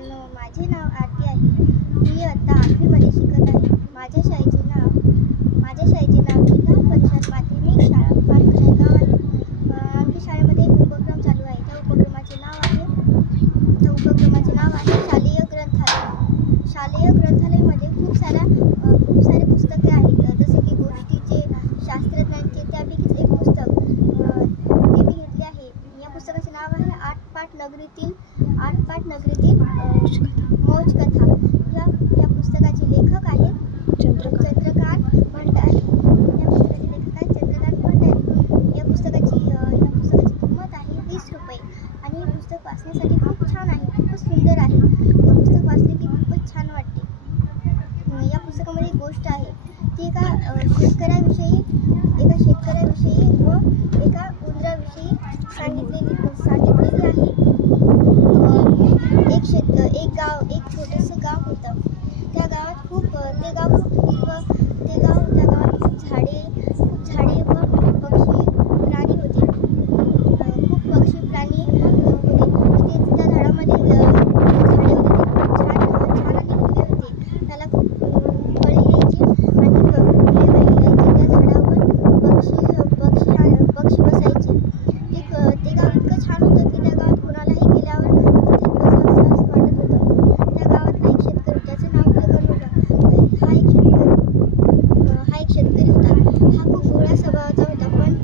मित्रांनो, माझे नाव आरती आहे. मी आता 8वीमध्ये शिकत आहे. माझ्या शाळेचे नाव जिल्हा परिषद माध्यमिक शाळा पारखडेगाव आहे. आमच्या शाळेमध्ये एक उपक्रम चालू आहे. त्या उपक्रमाचे नाव आहे शालेय ग्रंथालय. शालेय ग्रंथालयामध्ये खूप सारे पुस्तके आहेत, जसे की गोष्टीचे, शास्त्रज्ञांचे. त्यापैकीच एक पुस्तक ते मी घेतले आहे. या पुस्तकाचे नाव आहे आटपाट नगरीतील मौज कथा. या पुस्तकाचे लेखक आहेत चंद्रकांत भंडारी. या पुस्तकाची किंमत आहे 20 रुपये आणि हे पुस्तक वाचण्यासाठी खूप छान आहे, खूपच सुंदर आहे. हे पुस्तक वाचले की खूपच छान वाटते. या पुस्तकामध्ये एक गोष्ट आहे ती एका शेतकऱ्याविषयी व एका उंदराविषयी सांगितलेली आहे. एक छोटेसे गाव होतं. त्या गावात खूप झाडे व पक्षी प्राणी होते. खूप पक्षी प्राणी होते. त्या झाडामध्ये झाडे होते ते खूप छान आणि फुले होते. त्याला खूप फळे यायची आणि फुले यायची. त्या झाडावर पक्षी बसायचे. ते गाव इतकं छान होतं की त्या गावात कोणालाही गेल्यावर तिथे बसावं असं वाटत होतं. त्या गावातला एक शेतकरी, त्याचं नाव गगन होतं. हा एक शेतकरी होता. हा खूप भोळ्या स्वभावाचा होता. पण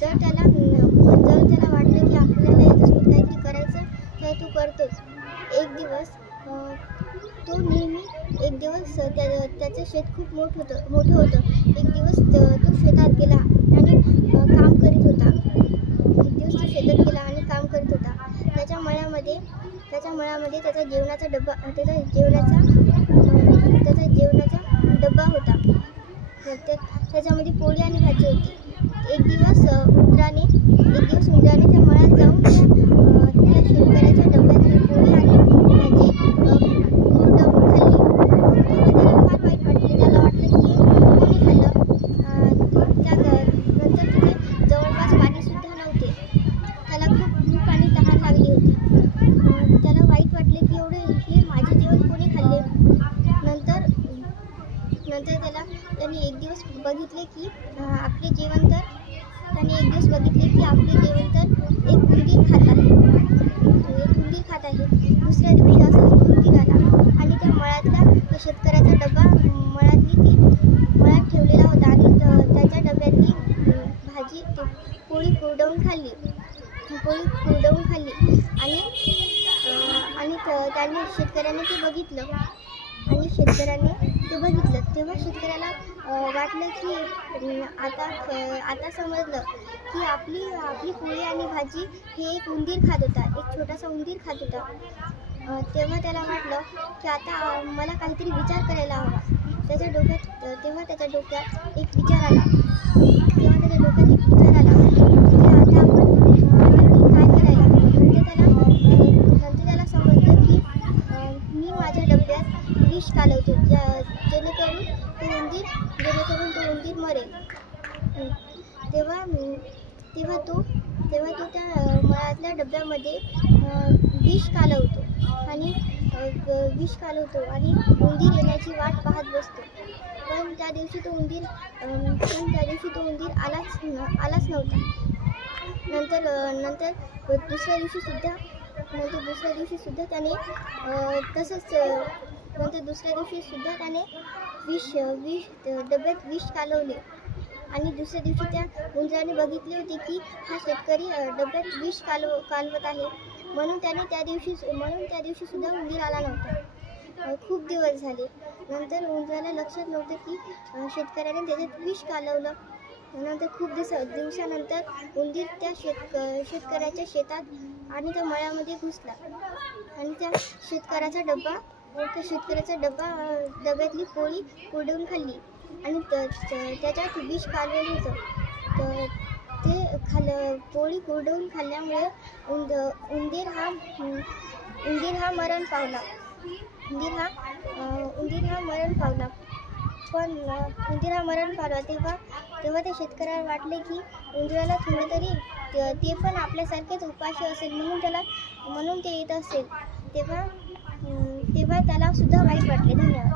जर त्याला वाटलं की आपल्याला याच्यासोबत काहीतरी करायचं तर तो करतोच. एक दिवस त्याचं शेत खूप मोठं होतं. एक दिवस तो शेतात गेला आणि काम करीत होता. त्याच्या मळ्यामध्ये त्याचा जेवणाचा डब्बा होता. त्याच्यामध्ये पोळी आणि भाजी होती. एक दिवस उंदराने त्या मळ्यात जाऊन त्या शेतकऱ्याच्या डब्यातली पोळी आणि भाजी कुरडवून खाल्ली. तेव्हा त्याला फार वाईट वाटले. त्याला वाटलं की कोणी खाल्लं. नंतर तिथे जवळपास पाणीसुद्धा नव्हते. त्याला खूप भूक आणि तहान लागली होती. त्याला वाईट वाटले की हे माझे जेवण कोणी खाल्ले. नंतर त्याने एक दिवस बघितले की आपले जेवण तर एक उंदीर खात आहे. दुसऱ्या दिवशी असाच उंदीर आला आणि त्या मळ्यातल्या शेतकऱ्याचा डबा मळ्यात ठेवलेला होता आणि त्याच्या डब्यातली भाजी पोळी कुरडवून खाल्ली आणि शेतकऱ्याने ते बघितलं. तेव्हा शेतकऱ्याला वाटलं की आता समजलं की आपली पोळी आणि भाजी हे एक छोटासा उंदीर खात होता. तेव्हा त्याला वाटलं की आता मला काहीतरी विचार करायला हवा. तेव्हा त्याच्या डोक्यात एक विचार आला की आता आपण काय करायला हवं. नंतर त्याला समजलं की मी माझ्या डब्यात विष कालवतो जेणेकरून तो उंदीर मरेल. तेव्हा तो त्या मळ्यातल्या डब्यामध्ये विष कालवतो आणि उंदीर येण्याची वाट पाहत बसतो. पण त्या दिवशी तो उंदीर आलाच नव्हता. नंतर दुसऱ्या दिवशी सुद्धा त्याने डब्यात विष कालवले. आणि दुसऱ्या दिवशी त्या उंदराने बघितले होते की हा शेतकरी डब्यात विष कालवत आहे. म्हणून त्या दिवशी सुद्धा उंदीर आला नव्हता. खूप दिवस झाले. नंतर उंदराला लक्षात नव्हतं की शेतकऱ्याने त्याच्यात विष कालवलं. नंतर खूप दिवसानंतर उंदीर त्या शेतकऱ्याच्या शेतात आणि त्या मळ्यामध्ये घुसला आणि त्या शेतकऱ्याचा डब्यातली पोळी कुरडवून खाल्ली आणि त्याच्यात विष कालवलं होतं. पोळी कुरडवून खाल्ल्यामुळे उंदीर हा मरण पावला. तेव्हा त्या शेतकऱ्याला वाटले की उंदराला थोडं तरी ते पण आपल्यासारखेच उपाशी असेल म्हणून ते येत असेल. तेव्हा तेव्हा त्याला सुद्धा वाईट वाटले. धन्यवाद.